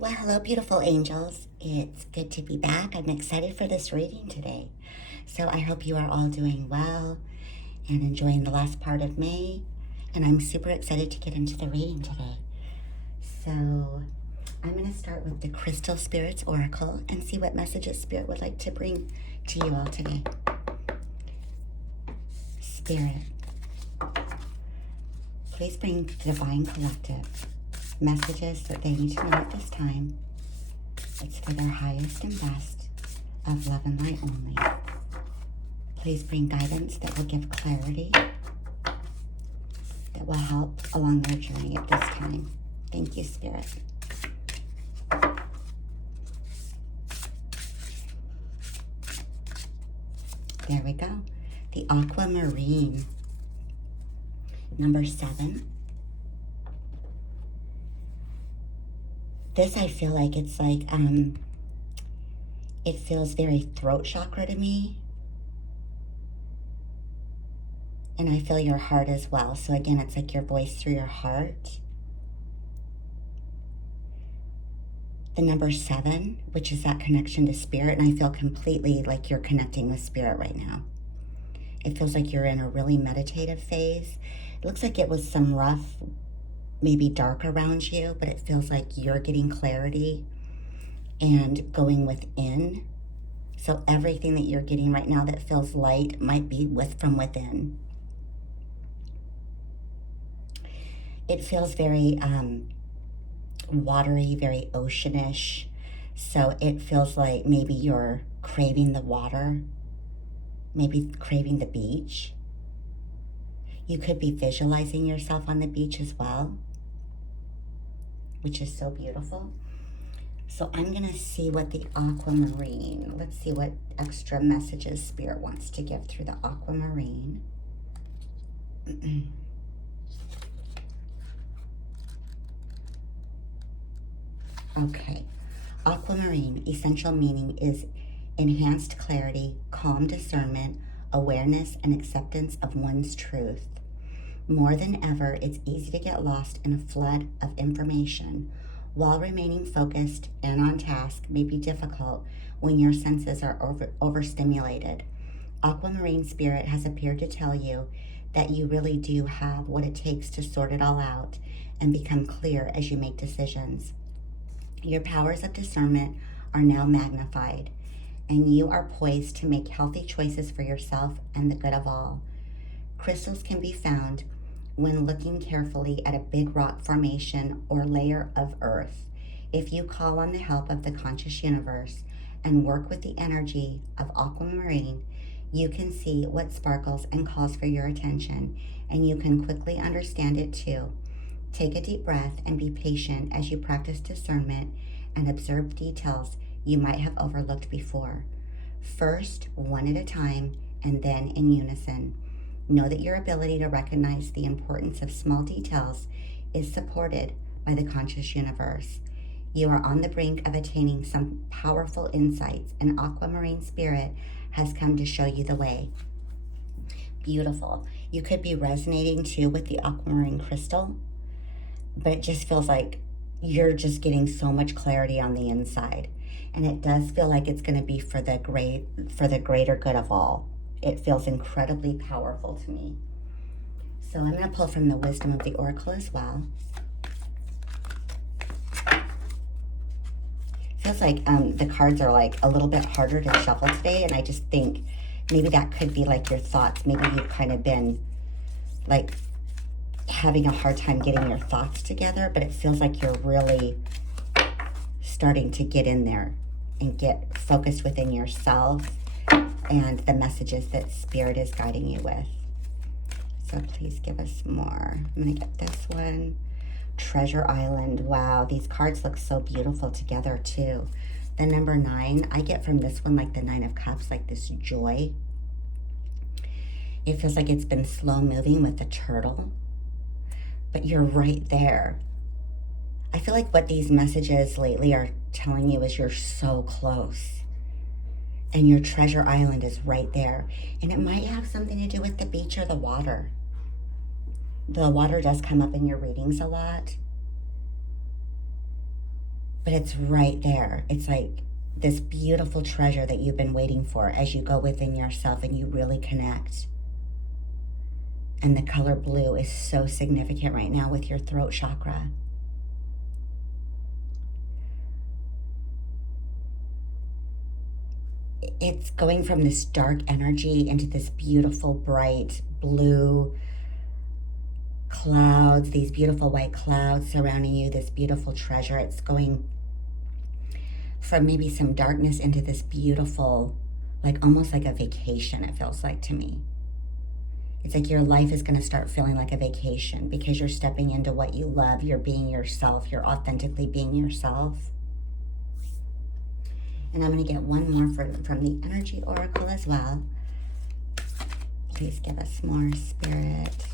Well, hello, beautiful angels. It's good to be back. I'm excited for this reading today. So I hope you are all doing well and enjoying the last part of May. And I'm super excited to get into the reading today. So I'm going to start with the Crystal Spirits Oracle and see what messages Spirit would like to bring to you all today. Spirit, please bring the Divine Collective messages that they need to know at this time. It's for their highest and best of love and light only. Please bring guidance that will give clarity, that will help along their journey at this time. Thank you, Spirit. There we go. The Aquamarine, number 7. This, I feel like it's like, it feels very throat chakra to me. And I feel your heart as well. So again, it's like your voice through your heart. The number 7, which is that connection to Spirit. And I feel completely like you're connecting with Spirit right now. It feels like you're in a really meditative phase. It looks like it was some rough, maybe dark around you, but it feels like you're getting clarity and going within. So everything that you're getting right now that feels light might be from within. It feels very watery, very oceanish. So it feels like maybe you're craving the water, maybe craving the beach. You could be visualizing yourself on the beach as well, which is so beautiful. So I'm going to see what the Aquamarine, let's see what extra messages Spirit wants to give through the Aquamarine. Okay. Aquamarine, essential meaning is enhanced clarity, calm discernment, awareness, and acceptance of one's truth. More than ever, it's easy to get lost in a flood of information. While remaining focused and on task may be difficult when your senses are overstimulated. Aquamarine Spirit has appeared to tell you that you really do have what it takes to sort it all out and become clear as you make decisions. Your powers of discernment are now magnified, and you are poised to make healthy choices for yourself and the good of all. Crystals can be found when looking carefully at a big rock formation or layer of earth. If you call on the help of the conscious universe and work with the energy of Aquamarine, you can see what sparkles and calls for your attention, and you can quickly understand it too. Take a deep breath and be patient as you practice discernment and observe details you might have overlooked before. First, one at a time, and then in unison. Know that your ability to recognize the importance of small details is supported by the conscious universe. You are on the brink of attaining some powerful insights, and Aquamarine Spirit has come to show you the way. Beautiful. You could be resonating too with the Aquamarine crystal, but it just feels like you're just getting so much clarity on the inside. And it does feel like it's going to be for the greater good of all. It feels incredibly powerful to me. So I'm going to pull from the Wisdom of the Oracle as well. Feels like the cards are like a little bit harder to shuffle today, and I just think maybe that could be like your thoughts. Maybe you've kind of been like having a hard time getting your thoughts together, but it feels like you're really starting to get in there and get focused within yourself and the messages that Spirit is guiding you with. So please give us more. I'm going to get this one. Treasure Island. Wow, these cards look so beautiful together too. The number 9, I get from this one like the 9 of Cups, like this joy. It feels like it's been slow moving with the turtle, but you're right there. I feel like what these messages lately are telling you is you're so close. And your treasure island is right there. And it might have something to do with the beach or the water. The water does come up in your readings a lot. but it's right there. It's like this beautiful treasure that you've been waiting for as you go within yourself and you really connect. And the color blue is so significant right now with your throat chakra. It's going from this dark energy into this beautiful, bright blue clouds, these beautiful white clouds surrounding you, this beautiful treasure. It's going from maybe some darkness into this beautiful, like almost like a vacation, it feels like to me. It's like your life is going to start feeling like a vacation because you're stepping into what you love. You're being yourself. You're authentically being yourself. And I'm going to get one more from the Energy Oracle as well. Please give us more, Spirit.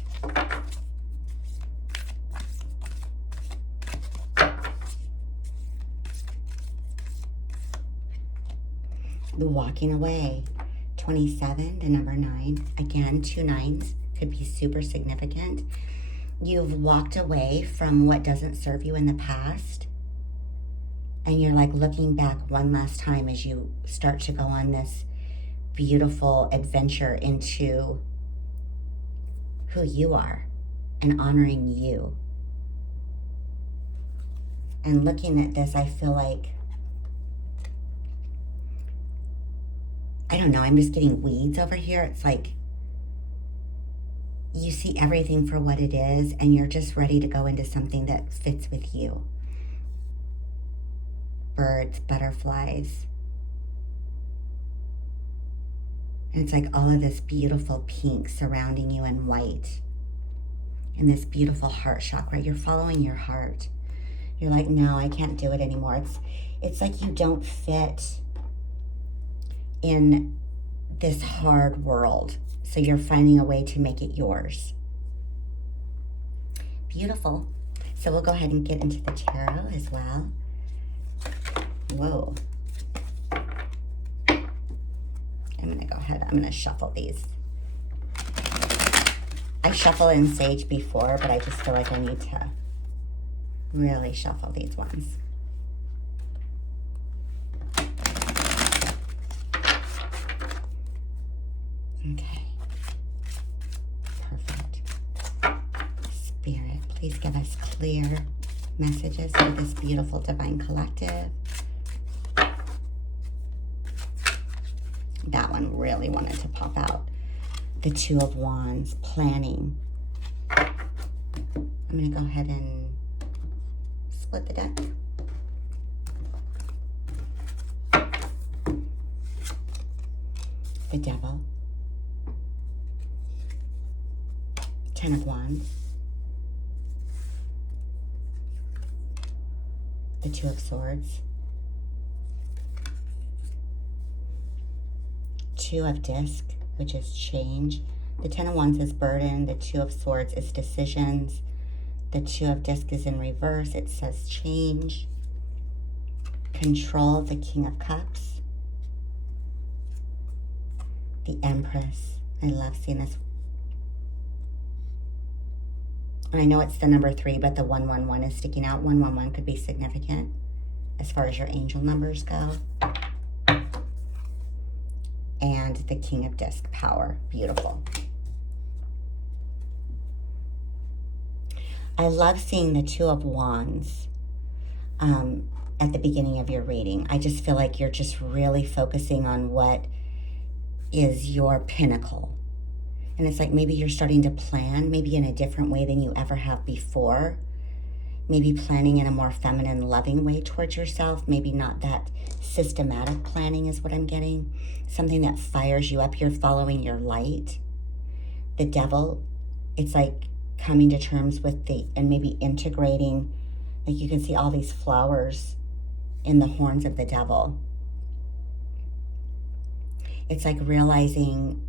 The walking away. 27 to number 9. Again, 2 9s could be super significant. You've walked away from what doesn't serve you in the past. And you're like looking back one last time as you start to go on this beautiful adventure into who you are and honoring you. And looking at this, I feel like, I don't know, I'm just getting weeds over here. It's like you see everything for what it is and you're just ready to go into something that fits with you. Birds, butterflies. And it's like all of this beautiful pink surrounding you and white. And this beautiful heart chakra. You're following your heart. You're like, no, I can't do it anymore. It's like you don't fit in this hard world. So you're finding a way to make it yours. Beautiful. So we'll go ahead and get into the tarot as well. Whoa. I'm going to go ahead. I'm going to shuffle these. I shuffle in Sage before, but I just feel like I need to really shuffle these ones. Okay. Perfect. Spirit, please give us clear messages for this beautiful divine collective. That one really wanted to pop out. The 2 of Wands, planning. I'm going to go ahead and split the deck. The Devil. 10 of Wands. The 2 of Swords. 2 of Disc, which is change. The 10 of Wands is burden. The 2 of Swords is decisions. The 2 of Disc is in reverse. It says change. Control, the King of Cups. The Empress. I love seeing this. I know it's the number 3, but the 111 is sticking out. 111 could be significant as far as your angel numbers go. And the King of Disc, power. Beautiful. I love seeing the 2 of Wands at the beginning of your reading. I just feel like you're just really focusing on what is your pinnacle. And it's like maybe you're starting to plan, maybe in a different way than you ever have before. Maybe planning in a more feminine, loving way towards yourself. Maybe not that systematic planning is what I'm getting. Something that fires you up. You're following your light. The Devil, it's like coming to terms with and maybe integrating. Like you can see all these flowers in the horns of the Devil. It's like realizing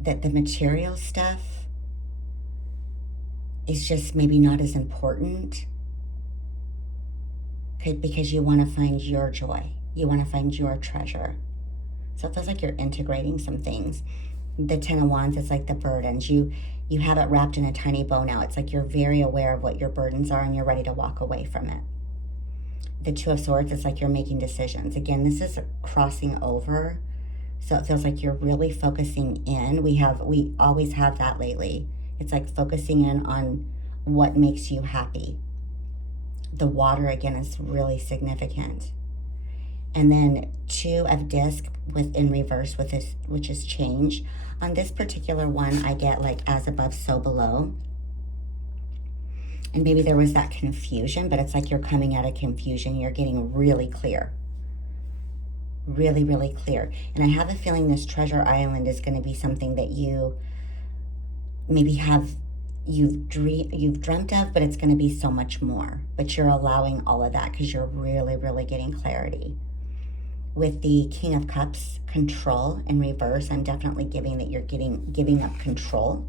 that the material stuff is just maybe not as important, because you want to find your joy. You want to find your treasure. So it feels like you're integrating some things. The 10 of Wands is like the burdens. You have it wrapped in a tiny bow now. It's like you're very aware of what your burdens are and you're ready to walk away from it. The Two of Swords, it's like you're making decisions. Again, this is crossing over. So it feels like you're really focusing in. We always have that lately. It's like focusing in on what makes you happy. The water, again, is really significant. And then Two of Disc in reverse with this, which is change. On this particular one, I get like as above, so below. And maybe there was that confusion, but it's like you're coming out of confusion. You're getting really clear. Really, really clear. And I have a feeling this treasure island is going to be something that you maybe you've dreamt of, but it's going to be so much more. But you're allowing all of that because you're really, really getting clarity. With the King of Cups, control in reverse, I'm definitely giving that you're giving up control.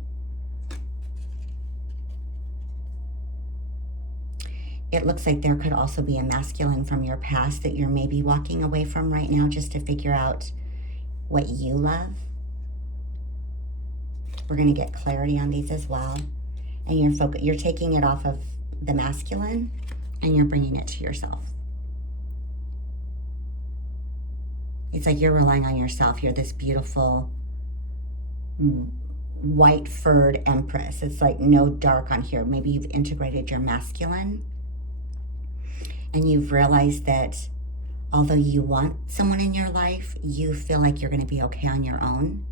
It looks like there could also be a masculine from your past that you're maybe walking away from right now just to figure out what you love. We're going to get clarity on these as well. And you're taking it off of the masculine and you're bringing it to yourself. It's like you're relying on yourself. You're this beautiful white furred empress. It's like no dark on here. Maybe you've integrated your masculine and you've realized that although you want someone in your life, you feel like you're going to be okay on your own.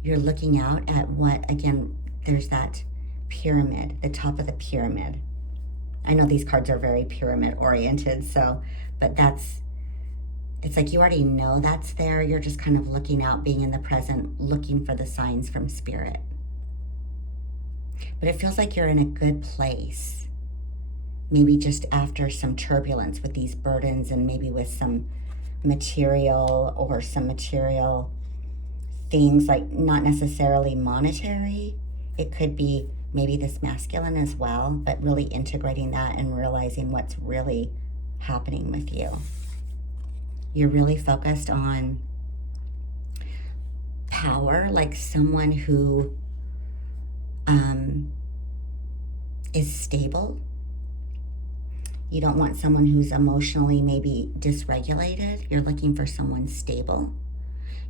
You're looking out at what, again, there's that pyramid, the top of the pyramid. I know these cards are very pyramid oriented, but it's like you already know that's there. You're just kind of looking out, being in the present, looking for the signs from spirit. But it feels like you're in a good place. Maybe just after some turbulence with these burdens and maybe with some material things, like not necessarily monetary. It could be maybe this masculine as well, but really integrating that and realizing what's really happening with you. You're really focused on power, like someone who is stable. You don't want someone who's emotionally maybe dysregulated. You're looking for someone stable.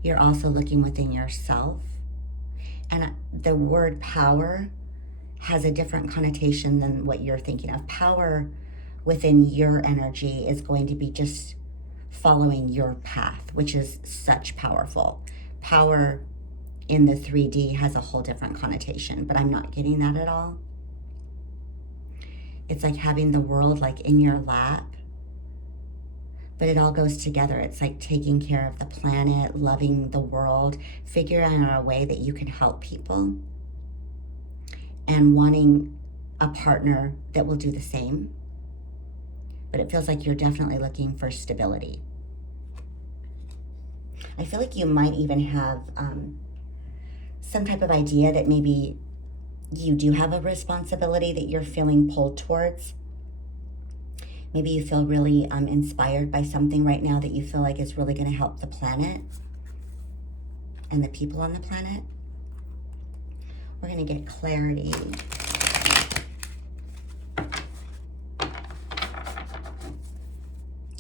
You're also looking within yourself. And the word power has a different connotation than what you're thinking of. Power within your energy is going to be just following your path, which is such powerful. Power in the 3D has a whole different connotation, but I'm not getting that at all. It's like having the world like in your lap, but it all goes together. It's like taking care of the planet, loving the world, figuring out a way that you can help people, and wanting a partner that will do the same. But it feels like you're definitely looking for stability. I feel like you might even have some type of idea that maybe you do have a responsibility that you're feeling pulled towards. Maybe you feel really inspired by something right now that you feel like is really going to help the planet and the people on the planet. We're going to get clarity.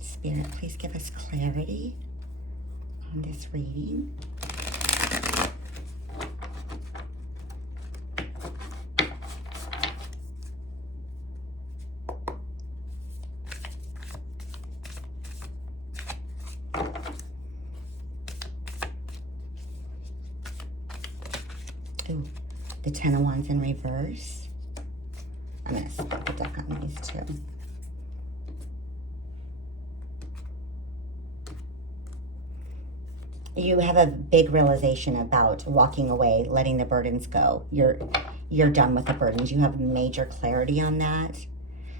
Spirit, please give us clarity on this reading. Ooh, the Ten of Wands in reverse. I'm going to split the deck on these two. You have a big realization about walking away, letting the burdens go. You're done with the burdens. You have major clarity on that.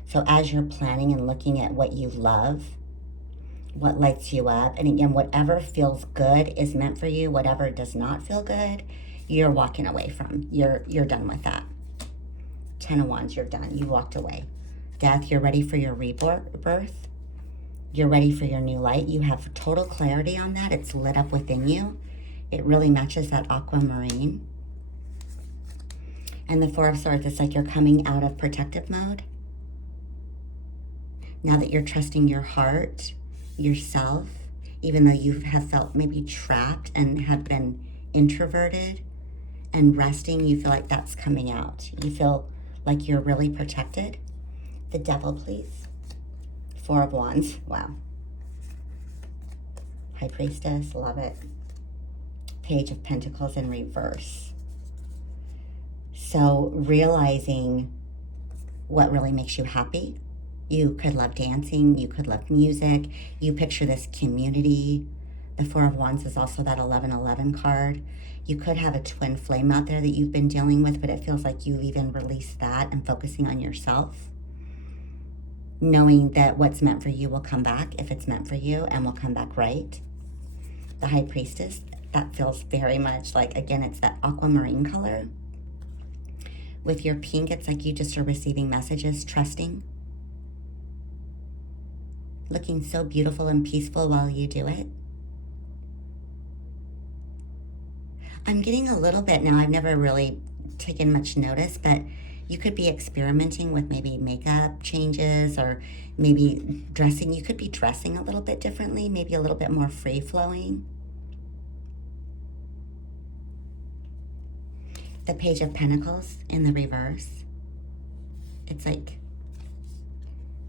So as you're planning and looking at what you love, what lights you up, and again, whatever feels good is meant for you. Whatever does not feel good, you're walking away from. You're done with that. Ten of Wands, you're done. You walked away. Death, you're ready for your rebirth. You're ready for your new light. You have total clarity on that. It's lit up within you. It really matches that aquamarine. And the Four of Swords, it's like you're coming out of protective mode. Now that you're trusting your heart, yourself, even though you have felt maybe trapped and have been introverted and resting, you feel like that's coming out. You feel like you're really protected. The Devil, please. Four of Wands. Wow. High Priestess. Love it. Page of Pentacles in reverse. So realizing what really makes you happy. You could love dancing. You could love music. You picture this community. The Four of Wands is also that 1111 card. You could have a twin flame out there that you've been dealing with, but it feels like you've even released that and focusing on yourself. Knowing that what's meant for you will come back if it's meant for you and will come back right. The High Priestess, that feels very much like, again, it's that aquamarine color. With your pink, it's like you just are receiving messages, trusting. Looking so beautiful and peaceful while you do it. I'm getting a little bit now, I've never really taken much notice, but you could be experimenting with maybe makeup changes or maybe dressing. You could be dressing a little bit differently, maybe a little bit more free-flowing. The Page of Pentacles in the reverse. It's like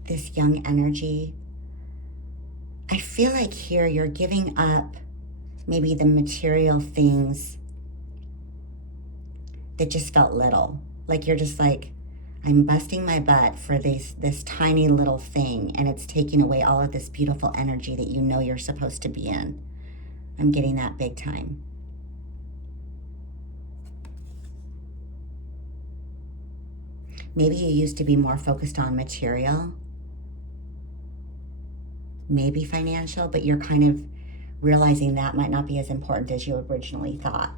this young energy. I feel like here you're giving up maybe the material things that just felt little. Like you're just like, I'm busting my butt for this tiny little thing, and it's taking away all of this beautiful energy that you know you're supposed to be in. I'm getting that big time. Maybe you used to be more focused on material, maybe financial, but you're kind of realizing that might not be as important as you originally thought.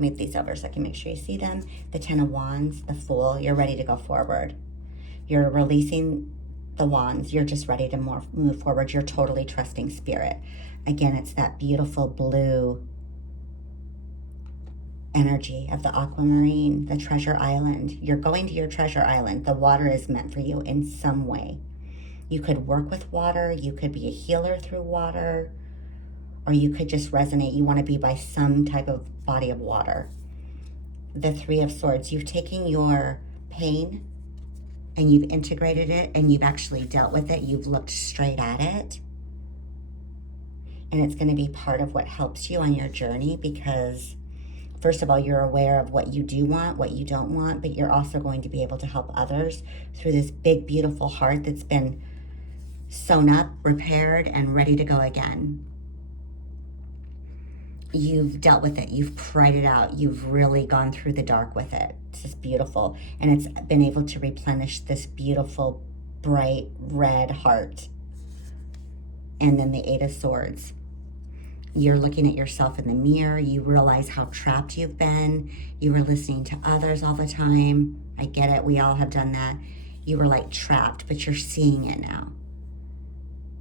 Move these over so I can make sure you see them. The Ten of Wands, the Fool, you're ready to go forward. You're releasing the wands. You're just ready to move forward. You're totally trusting Spirit. Again, it's that beautiful blue energy of the aquamarine, the treasure island. You're going to your treasure island. The water is meant for you in some way. You could work with water. You could be a healer through water. Or you could just resonate. You want to be by some type of body of water. The Three of Swords. You've taken your pain and you've integrated it and you've actually dealt with it. You've looked straight at it. And it's going to be part of what helps you on your journey because, first of all, you're aware of what you do want, what you don't want, but you're also going to be able to help others through this big, beautiful heart that's been sewn up, repaired, and ready to go again. You've dealt with it. You've cried it out. You've really gone through the dark with it. It's just beautiful. And it's been able to replenish this beautiful, bright, red heart. And then the Eight of Swords. You're looking at yourself in the mirror. You realize how trapped you've been. You were listening to others all the time. I get it. We all have done that. You were like trapped, but you're seeing it now.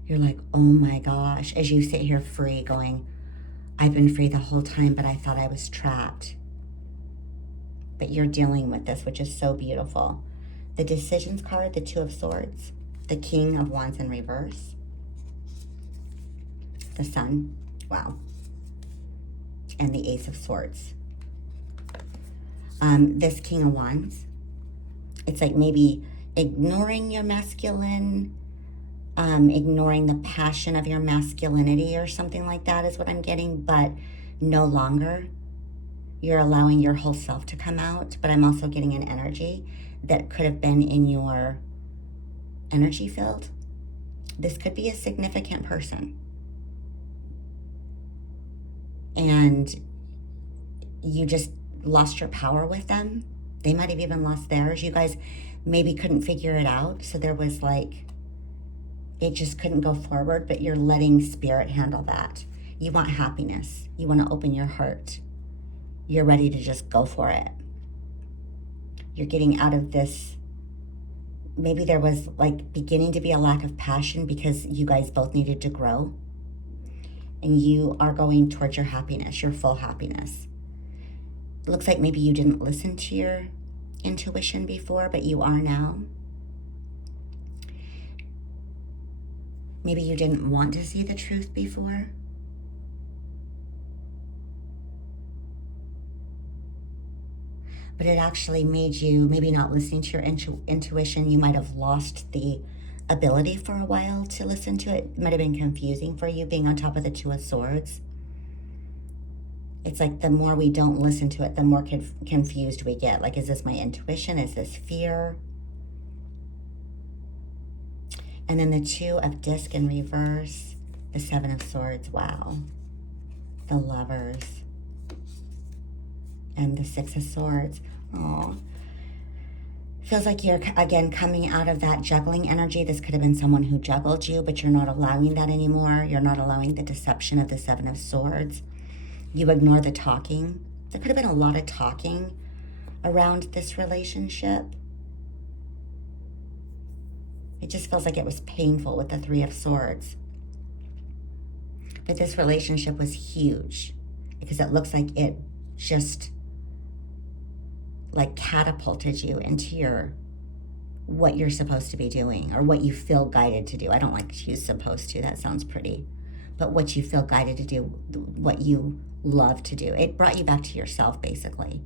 You're like, oh my gosh, as you sit here free going, I've been free the whole time, but I thought I was trapped. But you're dealing with this, which is so beautiful. The Decisions card, the Two of Swords, the King of Wands in reverse, the Sun, wow, and the Ace of Swords. This King of Wands, it's like maybe ignoring your masculine, ignoring the passion of your masculinity or something like that is what I'm getting, but no longer. You're allowing your whole self to come out, but I'm also getting an energy that could have been in your energy field. This could be a significant person. And you just lost your power with them. They might have even lost theirs. You guys maybe couldn't figure it out. So there was like, it just couldn't go forward, but you're letting Spirit handle that. You want happiness. You want to open your heart. You're ready to just go for it. You're getting out of this. Maybe there was like beginning to be a lack of passion because you guys both needed to grow. And you are going towards your happiness, your full happiness. It looks like maybe you didn't listen to your intuition before, but you are now. Maybe you didn't want to see the truth before. But it actually made you, maybe not listening to your intuition, you might have lost the ability for a while to listen to it. It might have been confusing for you being on top of the Two of Swords. It's like the more we don't listen to it, the more confused we get. Like, is this my intuition? Is this fear? And then the Two of Disc in reverse, the Seven of Swords, wow. The Lovers. And the Six of Swords. Oh, feels like you're, again, coming out of that juggling energy. This could have been someone who juggled you, but you're not allowing that anymore. You're not allowing the deception of the Seven of Swords. You ignore the talking. There could have been a lot of talking around this relationship. It just feels like it was painful with the Three of Swords. But this relationship was huge because it looks like it just like catapulted you into your what you're supposed to be doing, or what you feel guided to do. I don't like to use supposed to, that sounds pretty, but what you feel guided to do, what you love to do. It brought you back to yourself, basically.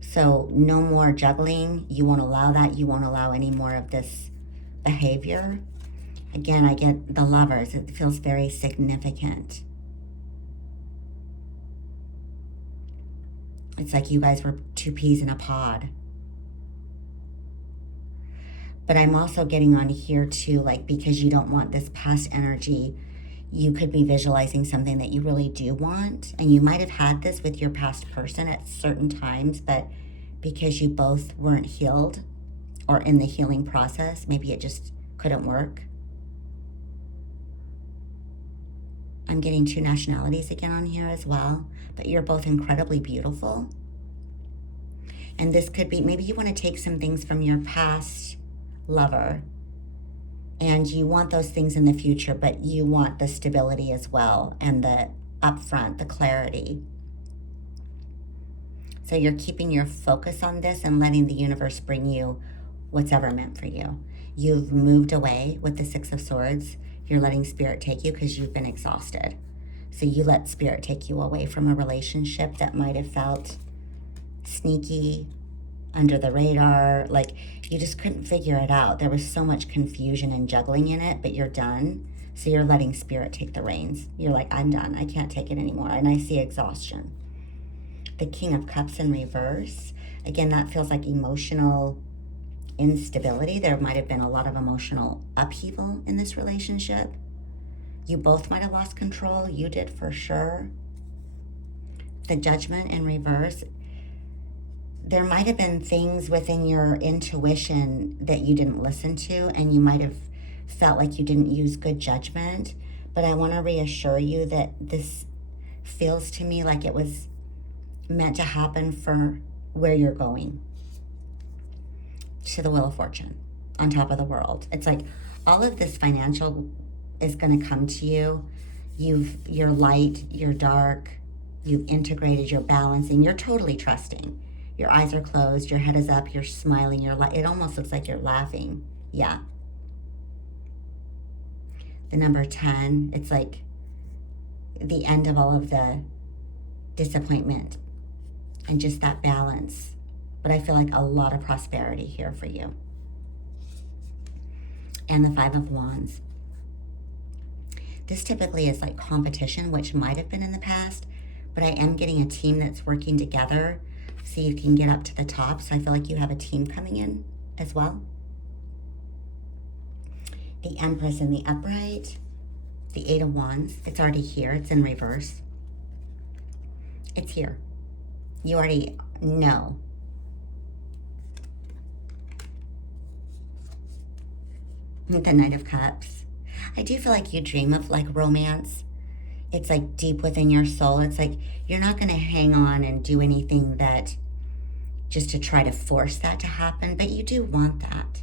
So no more juggling. You won't allow that. You won't allow any more of this behavior. Again, I get the Lovers. It feels very significant. It's like you guys were two peas in a pod. But I'm also getting on here too, like, because you don't want this past energy, you could be visualizing something that you really do want. And you might have had this with your past person at certain times, but because you both weren't healed or in the healing process, maybe it just couldn't work. I'm getting two nationalities again on here as well, but you're both incredibly beautiful. And this could be, maybe you want to take some things from your past lover and you want those things in the future, but you want the stability as well and the upfront, the clarity. So you're keeping your focus on this and letting the universe bring you what's ever meant for you. You've moved away with the Six of Swords. You're letting Spirit take you because you've been exhausted. So you let Spirit take you away from a relationship that might have felt sneaky, under the radar, like you just couldn't figure it out. There was so much confusion and juggling in it, but you're done. So you're letting Spirit take the reins. You're like, I'm done. I can't take it anymore. And I see exhaustion. The King of Cups in reverse. Again, that feels like emotional instability. There might have been a lot of emotional upheaval in this relationship. You both might have lost control. You did for sure. The Judgment in reverse. There might have been things within your intuition that you didn't listen to, and you might have felt like you didn't use good judgment. But I want to reassure you that this feels to me like it was meant to happen for where you're going, to the Wheel of Fortune, on top of the world. It's like all of this financial is going to come to you. You're light, you're dark, you've integrated, you're balancing, you're totally trusting. Your eyes are closed, your head is up, you're smiling, it almost looks like you're laughing. Yeah. The number 10, it's like the end of all of the disappointment and just that balance. But I feel like a lot of prosperity here for you. And the Five of Wands. This typically is like competition, which might have been in the past, but I am getting a team that's working together so you can get up to the top. So I feel like you have a team coming in as well. The Empress in the upright. The Eight of Wands. It's already here. It's in reverse. It's here. You already know. The Knight of Cups. I do feel like you dream of like romance. It's like deep within your soul. It's like you're not going to hang on and do anything that just to try to force that to happen, but you do want that.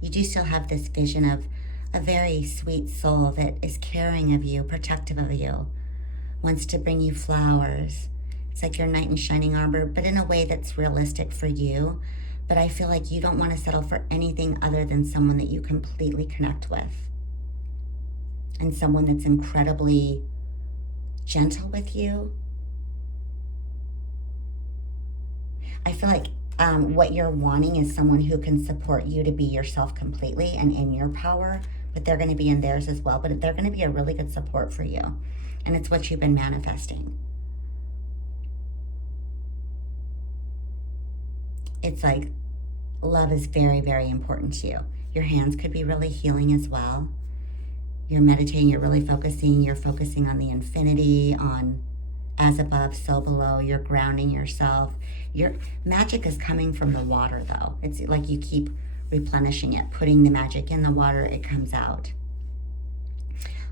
You do still have this vision of a very sweet soul that is caring of you, protective of you, wants to bring you flowers. It's like your knight in shining armor, but in a way that's realistic for you. But I feel like you don't want to settle for anything other than someone that you completely connect with. and someone that's incredibly gentle with you. I feel like what you're wanting is someone who can support you to be yourself completely and in your power, but they're going to be in theirs as well. But they're going to be a really good support for you. And it's what you've been manifesting. It's like love is very, very important to you. Your hands could be really healing as well. You're meditating, you're really focusing, you're focusing on the infinity, on as above, so below. You're grounding yourself. Your magic is coming from the water, though. It's like you keep replenishing it, putting the magic in the water, it comes out.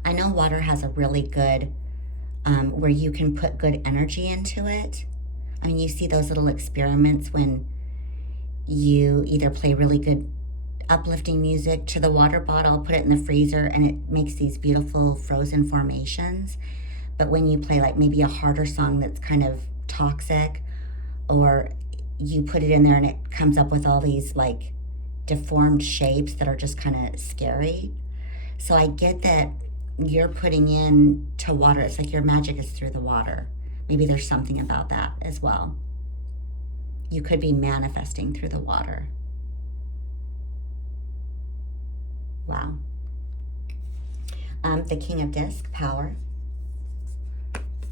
I know water has a really good, where you can put good energy into it. I mean, you see those little experiments when you either play really good uplifting music to the water bottle, put it in the freezer, and it makes these beautiful frozen formations. But when you play like maybe a harder song that's kind of toxic, or you put it in there and it comes up with all these like deformed shapes that are just kind of scary. So I get that you're putting in to water. It's like your magic is through the water. Maybe there's something about that as well. You could be manifesting through the water. Wow. The King of Disc, power.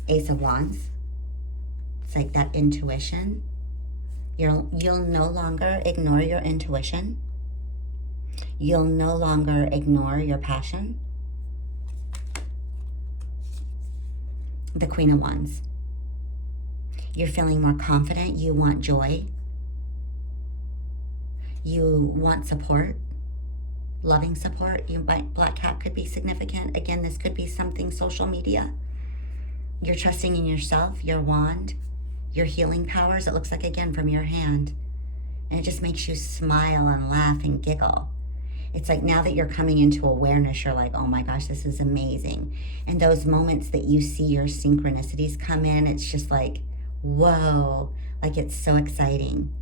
Ace of Wands. It's like that intuition. You'll no longer ignore your intuition. You'll no longer ignore your passion. The Queen of Wands. You're feeling more confident. You want joy. You want support. Loving support. Black cat could be significant. Again, this could be something social media. You're trusting in yourself, your wand, your healing powers. It looks like, again, from your hand. And it just makes you smile and laugh and giggle. It's like now that you're coming into awareness, you're like, oh my gosh, this is amazing. And those moments that you see your synchronicities come in, it's just like, whoa, like it's so exciting.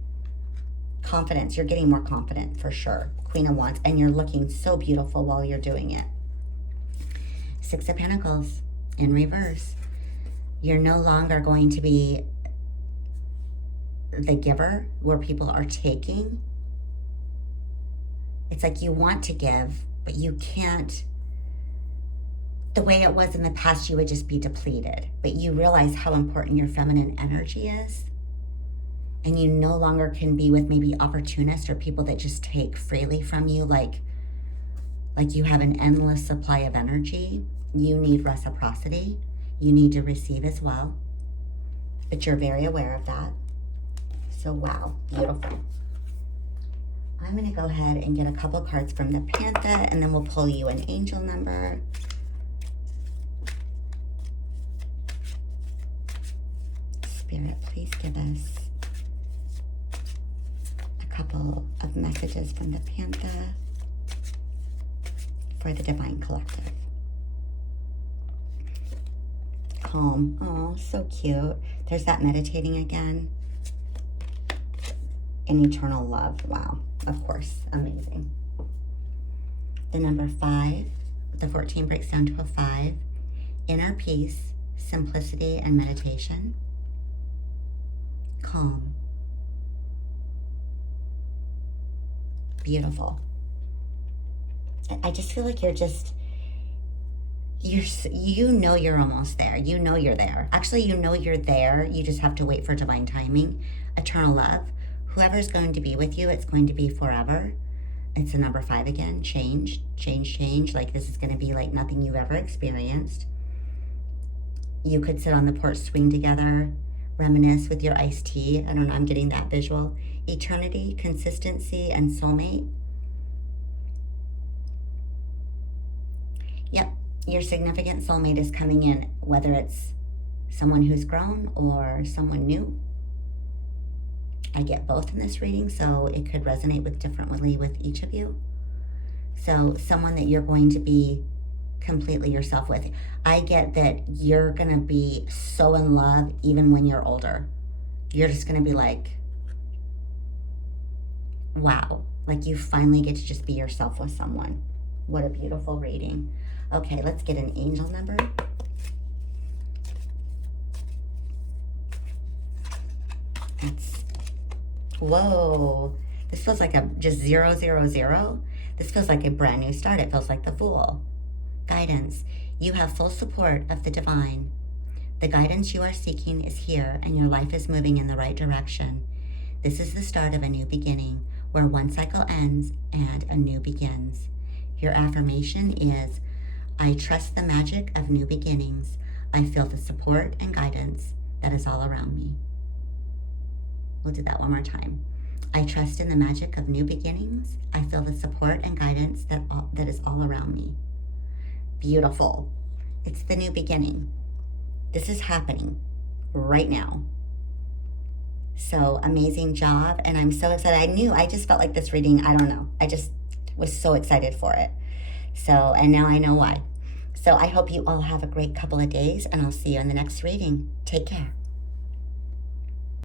Confidence, you're getting more confident for sure. Queen of Wands, and you're looking so beautiful while you're doing it. Six of Pentacles in reverse. You're no longer going to be the giver where people are taking. It's like you want to give, but you can't. The way it was in the past, you would just be depleted. But you realize how important your feminine energy is. And you no longer can be with maybe opportunists or people that just take freely from you, like you have an endless supply of energy. You need reciprocity. You need to receive as well. But you're very aware of that. So wow, beautiful. I'm going to go ahead and get a couple cards from the Panther, and then we'll pull you an angel number. Spirit, please give us a couple of messages from the Panther for the Divine Collective. Calm. Oh, so cute. There's that meditating again. And eternal love. Wow. Of course. Amazing. The number 5, the 14 breaks down to a 5. Inner peace, simplicity, and meditation. Calm. Beautiful. I just feel like you know you're almost there. You know you're there. Actually, you know you're there. You just have to wait for divine timing. Eternal love. Whoever's going to be with you, it's going to be forever. It's the number 5 again. Change. Like this is going to be like nothing you've ever experienced. You could sit on the porch swing together, reminisce with your iced tea. I don't know, I'm getting that visual. Eternity, consistency, and soulmate. Yep, your significant soulmate is coming in, whether it's someone who's grown or someone new. I get both in this reading, so it could resonate differently with each of you. So someone that you're going to be completely yourself with. I get that you're going to be so in love even when you're older. You're just going to be like, wow. Like you finally get to just be yourself with someone. What a beautiful reading. Okay, let's get an angel number. It's, whoa. This feels like a just 000. This feels like a brand new start. It feels like the Fool. Guidance. You have full support of the divine. The guidance you are seeking is here, and your life is moving in the right direction. This is the start of a new beginning, where one cycle ends and a new begins. Your affirmation is, I trust the magic of new beginnings. I feel the support and guidance that is all around me. We'll do that one more time. I trust in the magic of new beginnings. I feel the support and guidance that is all around me. Beautiful. It's the new beginning. This is happening right now. So amazing job. And I'm so excited. I just felt like this reading, I don't know. I just was so excited for it. So, and now I know why. So I hope you all have a great couple of days, and I'll see you in the next reading. Take care.